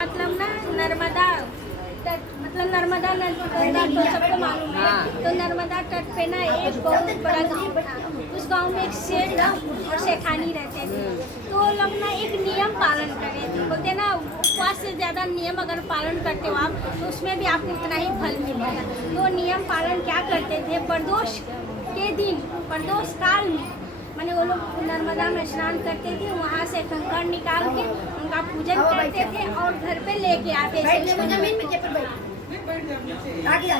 मतलब ना नर्मदा तट, मतलब नर्मदा नदी तो सबको मालूम है। तो नर्मदा तट पे ना एक बहुत बड़ा गांव था। उस गांव में एक सेठ था और सेठानी रहते थे। तो वो लोग ना एक नियम पालन कर रहे थे। बोलते ना उपवास से ज़्यादा नियम अगर पालन करते हो आप तो उसमें भी आपको उतना ही फल मिलेगा। तो नियम पालन क्या करते थे, प्रदोष के दिन, प्रदोष काल में मैंने वो लोग नर्मदा में स्नान करते थे। वहाँ से कंकड़ निकाल के उनका पूजन करते थे और घर पे लेके आते थे।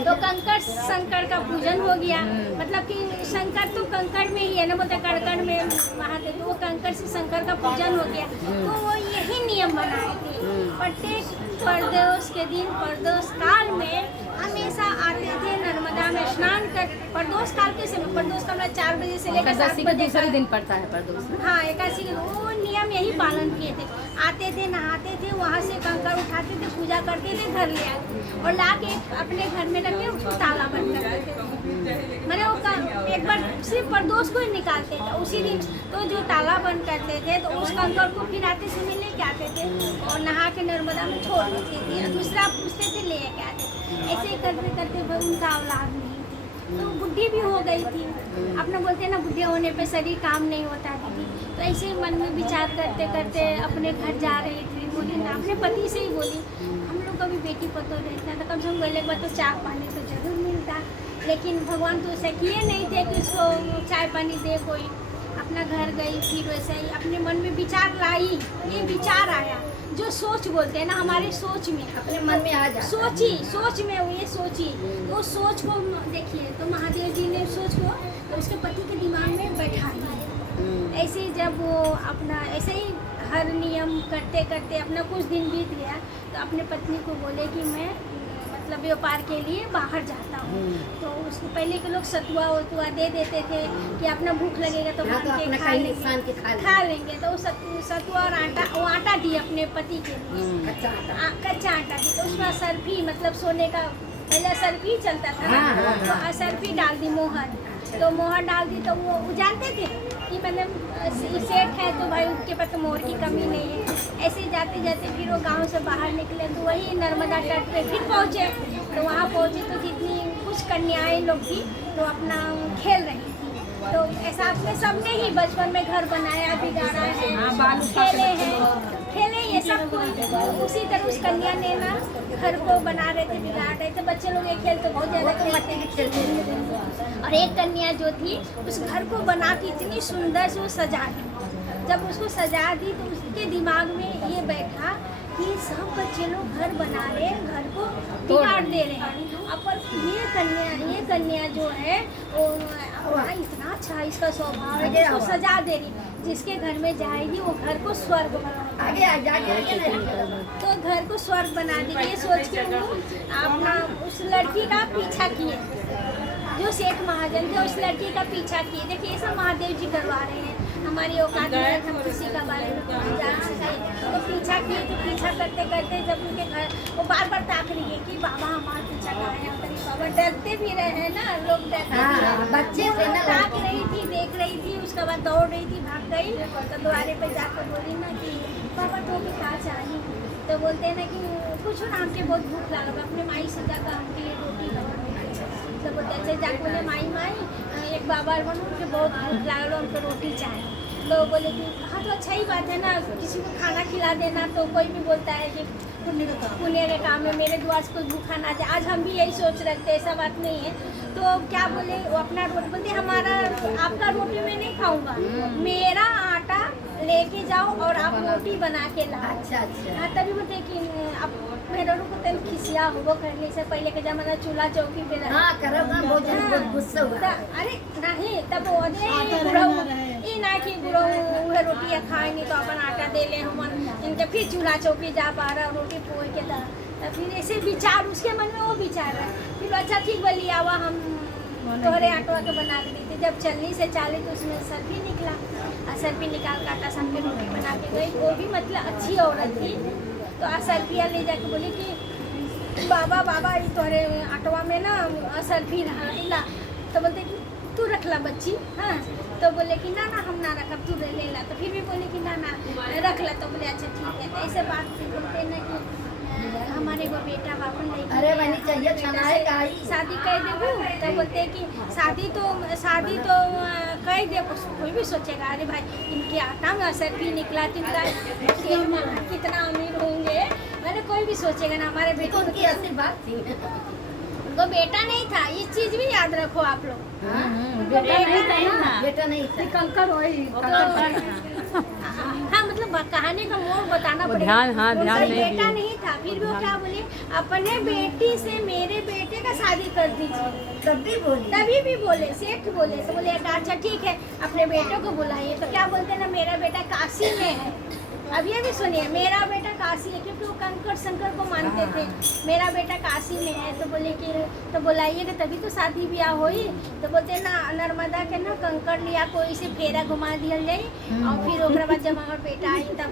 तो कंकड़ शंकर का पूजन हो गया। मतलब कि शंकर तो कंकड़ में ही है ना, बोलते कड़कड़ में वहाँ थे, तो वो कंकड़ से शंकर का पूजन हो गया। तो वो यही नियम बनाए थे। प्रत्येक प्रदोष के दिन, प्रदोष काल में हमेशा आते थे नर्मदा में स्नान कर। प्रदोष काल के समय, प्रदोष काल में 4 बजे से लेकर 7 बजे दूसरे दिन पड़ता है प्रदोष। हाँ, एकादशी के वो नियम यही पालन किए थे। आते थे, नहाते थे, वहाँ से कंकड़ उठाते थे, पूजा करते थे, घर ले आते और ला के अपने घर में रख के उसको ताला बंद कर देते थे। मैंने वो एक बार सिर्फ प्रदोष को ही निकालते थे उसी दिन। तो जो ताला बंद करते थे तो उस कंकड़ को फिर आते समय लेके आते थे और नहा के नर्मदा में छोड़ देते थे। दूसरा पूछते थे, लेके आते थे। ऐसे करते करते उनका औलाद नहीं थी, तो बुढ़ी भी हो गई थी। अपना बोलते हैं ना, बुढ़े होने पे शरीर काम नहीं होता दीदी। तो ऐसे ही मन में विचार करते करते अपने घर जा रही थी। बोली ना, अपने पति से ही बोली, हम लोग कभी बेटी पतो रहते हैं तो कम से कम बोले तो चाय पानी तो जरूर मिलता। लेकिन भगवान तो उसे किए नहीं थे कि उसको चाय पानी दे कोई। अपना घर गई, फिर वैसे ही अपने मन में विचार लाई। ये विचार आया जो सोच बोलते हैं ना, हमारे सोच में, अपने मन में आ जाए, सोच में वो ये सोची। तो सोच को देखिए, तो महादेव जी ने सोच को तो उसके पति के दिमाग में बैठा दिया। ऐसे ही जब वो अपना ऐसे ही हर नियम करते करते अपना कुछ दिन बीत गया तो अपने पत्नी को बोले कि मैं मतलब व्यापार के लिए बाहर जाता हूँ। तो उसको पहले के लोग सतुआ वतुआ दे देते थे कि अपना भूख लगेगा तो खा लेंगे। तो सतुआ और आटा, वो आटा दिए अपने पति के लिए, कच्चा आटा दी। तो उसमें सरफी, मतलब सोने का पहले सरफी चलता था ना, तो सरफी डाल दी, मोहर। तो मोहर डाल दी तो वो जानते थे कि मतलब सेठ है तो भाई उनके पास तो मोहर की कमी नहीं है। ऐसे ही जाते जाते फिर वो गांव से बाहर निकले तो वही नर्मदा तट पे फिर पहुँचे। तो वहाँ पहुँचे तो जितनी कुछ कन्याएं लोग थी तो अपना खेल रही थी। तो ऐसा अपने सबने ही बचपन में घर बनाया, बिगाड़ा है, खेले ये सब कुछ। उसी तरह उस कन्या ने ना घर को बना रहे थे, बिगाड़ रहे थे। बच्चे लोग ये खेल तो बहुत ज़्यादा खेलते थे। और एक कन्या जो थी उस घर को बना के इतनी सुंदर से वो सजा दी। जब उसको सजा दी तो उसके दिमाग में ये बैठा कि सब बच्चे लोग घर बना रहे हैं, घर को बिगाड़ दे रहे हैं। अब पर ये कन्या जो है वो इतना अच्छा इसका स्वभाव है, इसको सजा दे रही। जिसके घर में जाएगी वो घर को स्वर्ग बना देगी। तो घर को स्वर्ग बना देगी, ये सोच के वो अपना उस लड़की का पीछा किए। जो सेठ महाजन थे उस लड़की का पीछा किए। देखिए ये सब महादेव जी करवा रहे हैं, हमारी औकात में हम किसी का बारे में जान सके। तो पीछा किए, तो पीछा करते करते जब उनके घर वो बार बार ताक रही है कि बाबा हमारा पीछा कर रहे हैं। बाबा डरते भी रहे हैं ना, लोग डरते बच्चे से ना, ताक रही थी, देख रही थी। उसके बाद दौड़ रही थी, भाग गई। तो द्वारे पर जाकर बोली ना कि बाबा तो भी खा चाहिए। तो बोलते हैं ना कि कुछ ना, हमके बहुत भूख लगा, अपने माई से जाकर हमके लिए रोटी लगा। तो बोलते अच्छे जाके बोले माई एक बाबा बनो, उनके बहुत भूख लागल, उनको रोटी चाहिए। तो बोले कि हाँ तो अच्छा ही बात है ना, किसी को खाना खिला देना। तो कोई भी बोलता है कि पुण्य का काम है, मेरे दुआ से कोई भूखा ना जाए। आज हम भी यही सोच रखते, ऐसा बात नहीं है। तो क्या बोले, वो अपना रोटी बोलते हमारा आपका रोटी मैं नहीं खाऊंगा, मेरा आटा लेके जाओ और आप रोटी बना के लाओ। अच्छा। हाँ, तभी बोलते कि अब मेरे को तेल खिसिया हो करने से पहले के जमाना चूल्हा चौकी पे रहा। अरे नहीं, तब वो ना कि बुढ़ऊ रोटी खाए नहीं तो अपन आटा दे ले हम इनके, फिर चूल्हा चौकी जा पा रहा रोटी पोड़ के दा। तो फिर ऐसे विचार उसके मन में वो विचार है। फिर अच्छा ठीक बोली आवा हम तोहरे आटवा के बना के देते। जब चलनी से चाले तो उसमें सरफी निकला और सरफी निकाल के आटा सान के रोटी बना के गई। वो भी मतलब अच्छी औरत थी। तो सरफिया ले जाके बोली कि बाबा ये तोहरे आटवा में ना सरफी रहा। तो बोलते कि तू रख ला बच्ची। हाँ, तो बोले कि ना हम ना रखब, तू ले ला। तो फिर भी बोले कि ना रख ला। तो बोले अच्छा ठीक है। तो ऐसे बात बोलते ना कि चाहिए छनाएगा ही। शादी कर देबू तो बोलते हैं कि शादी तो कर दे। कोई भी सोचेगा अरे भाई इनके आटा में असर भी निकला तो इनका कितना अमीर होंगे, मैंने कोई भी सोचेगा ना हमारे बेटे को। उनकी आशीर्वाद थी। उनको बेटा नहीं था, ये चीज भी याद रखो आप लोग। उनको बेटा नहीं था। कंकर वही हाँ मतलब कहानी का मोड़ बताना पड़ेगा। ध्यान, हाँ, उनका ध्यान नहीं बेटा दिए। नहीं था, फिर भी वो क्या बोले अपने बेटी से मेरे बेटे का शादी कर दीजिए। तभी भी बोले, सेठ बोले तो बोले अच्छा ठीक है अपने बेटों को बुलाइए। तो क्या बोलते हैं ना मेरा बेटा काशी में है। अब ये भी सुनिए, मेरा बेटा काशी है, क्योंकि वो कंकर शंकर को मानते थे। मेरा बेटा काशी में है तो बोले कि तो बुलाइएगा तभी तो शादी ब्याह होई। तो बोलते ना नर्मदा के ना कंकर लिया कोई से फेरा घुमा दिया जाए और फिर ओकरा बाद जब हमारा बेटा आई तब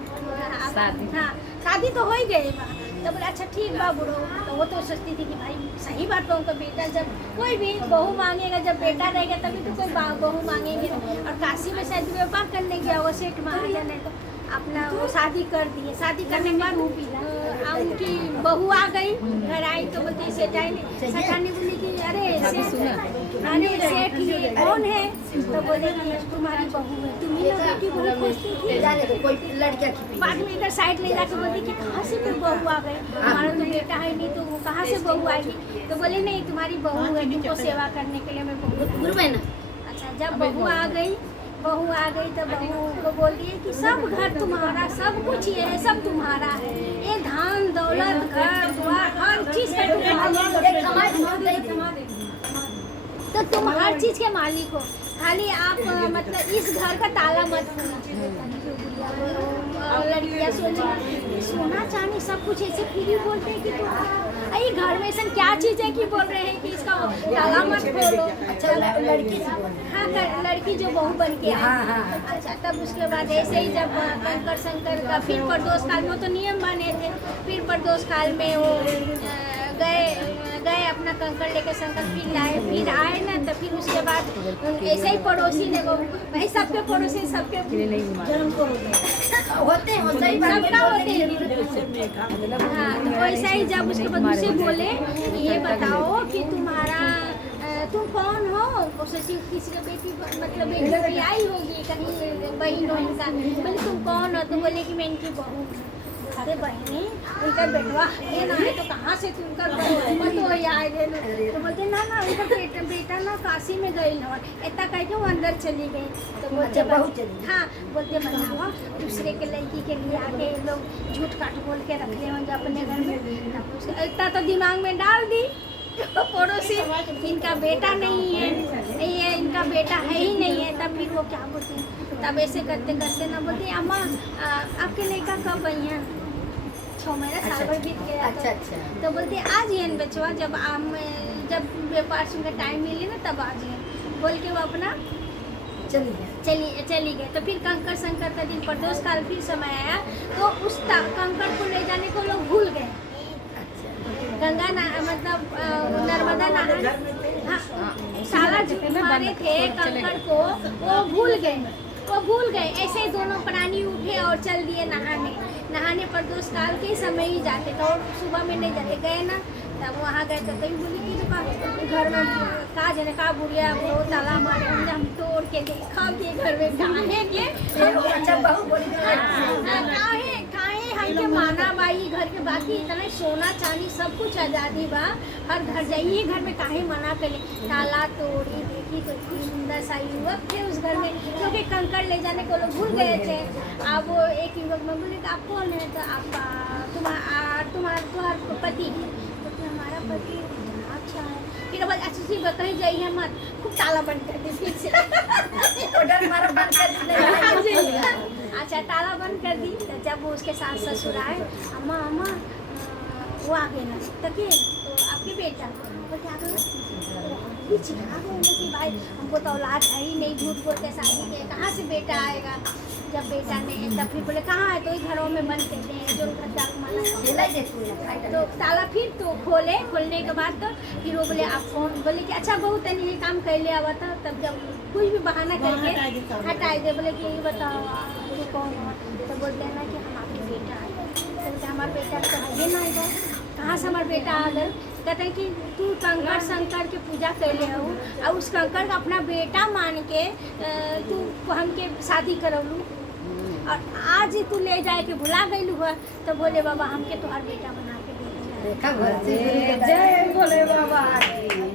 हाँ शादी तो हो ही गई बा। तो बोले अच्छा ठीक बा बुढ़ो। तो वो तो सोचती थी कि भाई सही बात कहूँ, बेटा जब कोई भी बहू मांगेगा, जब बेटा रहेगा तभी तो कोई बहू मांगेंगे। और काशी में शायद व्यापार करने गया वो सेठ महाजन है, तो अपना वो शादी कर दिए। शादी करने के बाद उनकी बहू आ गई, घर आई तो बोलती सेठानी बोली कि अरे सेठ ये कौन है? तो बोले कि तुम्हारी बहू है। तुम्ही लोगों की बहू खोजती थी। कोई लड़कियाँ बाद में इधर साइड ले जाके बोलती कि कहाँ से कोई बहू आ गई, हमारा तो बेटा है नहीं तो वो कहाँ से बहू आएगी? तो बोले नहीं तुम्हारी बहू है, तुमको सेवा करने के लिए मैं बहू। अच्छा जब बहू आ गई तो बहू को बोल दिए कि सब घर तुम्हारा, सब कुछ ये है, सब तुम्हारा है। ये धन दौलत घर द्वार हर चीज का तो तुम हर चीज के मालिक हो। खाली आप मतलब इस घर का ताला मत खोलना। लड़कियाँ सोना चांदी सब कुछ ऐसे फ्री बोलते हैं कि अरे घर में ऐसा क्या चीज है कि बोल रहे हैं कि इसका ताला मत खोलो। अच्छा लड़की हाँ लड़की जो बहू बन के आई। अच्छा तब उसके बाद ऐसे ही जब कंकर शंकर का फिर प्रदोष काल में तो नियम बने थे। फिर प्रदोष काल में वो गए अपना कंकर लेके शंकर फिर आए ना। तो फिर उसके बाद ऐसे ही पड़ोसी ने वो भाई सबके पड़ोसी सबके जन्म को होते हैं सबका होते हैं। हाँ तो वैसा ही जब उसके बाद उसे बोले ये बताओ कि तुम कौन हो? किसी का बेटी मतलब बेटी आई होगी कहीं बहन हो इनका। बोले तुम कौन हो? तो बोले कि मैं इनकी बहू हूँ। अरे बहनी उनका बेटवा है ना है तो कहाँ से तुमका तो आए गए? तो बोलते ना उनका बेटा ना काशी में गई ना इतना कह के वो अंदर चली गई। तो बोलते हाँ बोलते बताओ दूसरे के लड़की के लिए आके लोग झूठ काट बोल के रख ले होंगे अपने घर में। इतना तो दिमाग में डाल दी पड़ोसी इनका बेटा नहीं है, इनका बेटा है ही नहीं है। तब फिर वो क्या बोलते हैं, तब ऐसे करते करते ना बोलते अम्मा आपके लड़का कब आई हैं? 6 महीना साल भर बीत गया। अच्छा तो बोलते आज ही बचवा जब व्यापार सुन टाइम मिले ना तब आज बोल के वो अपना चली गए। तो फिर कंकर शंकर का दिन प्रदोष काल फिर समय आया तो उस कंकर को ले जाने को लोग भूल गए। गंगा मतलब नर्मदा नहाने हाँ साला जो मारे थे कंकर को वो भूल गए। ऐसे ही दोनों प्राणी उठे और चल दिए नहाने प्रदोष काल के समय ही जाते थे और सुबह में नहीं जाते। गए ना तब वहाँ गए तो कहीं बोली कि घर में का जने का बुढ़िया वो ताला मारे हम तोड़ के देखा के घर में काहे हमके माना बाई घर के बाकी इतना सोना चांदी सब कुछ आज़ादी बा। हर घर जाइए घर में काहे मना करे? ताला तोड़ी देखी तो इतनी सुंदर सा युवक थे उस घर में क्योंकि कंकर ले जाने को लोग भूल गए थे। अब वो एक युवक में बोले कि आप कौन है? तो आप तुम्हारा पति? तो हमारा पति अच्छा है। फिर अब अच्छी सी कहीं जाइए मत, खूब ताला बंद कर दी फिर से अच्छा ताला बंद कर दी। तो जब वो उसके सास ससुर आए अम्मा वो आ गए ना तक तो आपके बेटा तो क्या चिढ़ा गए कि भाई हमको तो औलाद है ही नहीं, झूठ बोल के शादी के कहाँ से बेटा आएगा? जब बेटा ने तब फिर बोले कहाँ है? तो ही घरों में बंद करते हैं जो घर डाक माना। तो ताला फिर तो खोलने के बाद तो फिर वो बोले आप कौन? बोले कि अच्छा बहुत है ये काम कर लिया हुआ था। तब जब कुछ भी बहाना करके हटाए दे बोले कि ये बताओ तो कौन हो? तो बोलते हैं ना कि हम आपके बेटा आए। तो हमारा बेटा तो है ना इधर, कहाँ से हमारा बेटा आ गए? कहते हैं कि तू कंकड़ शंकर के पूजा कैले हो और उस कंकड़ का अपना बेटा मान के तू हमके शादी करवलू और आज तू ले जाए के भुला गई हुआ। तो बोले बाबा हमके तोहर बेटा बना के दे देखा घर से जय भोले बाबा की।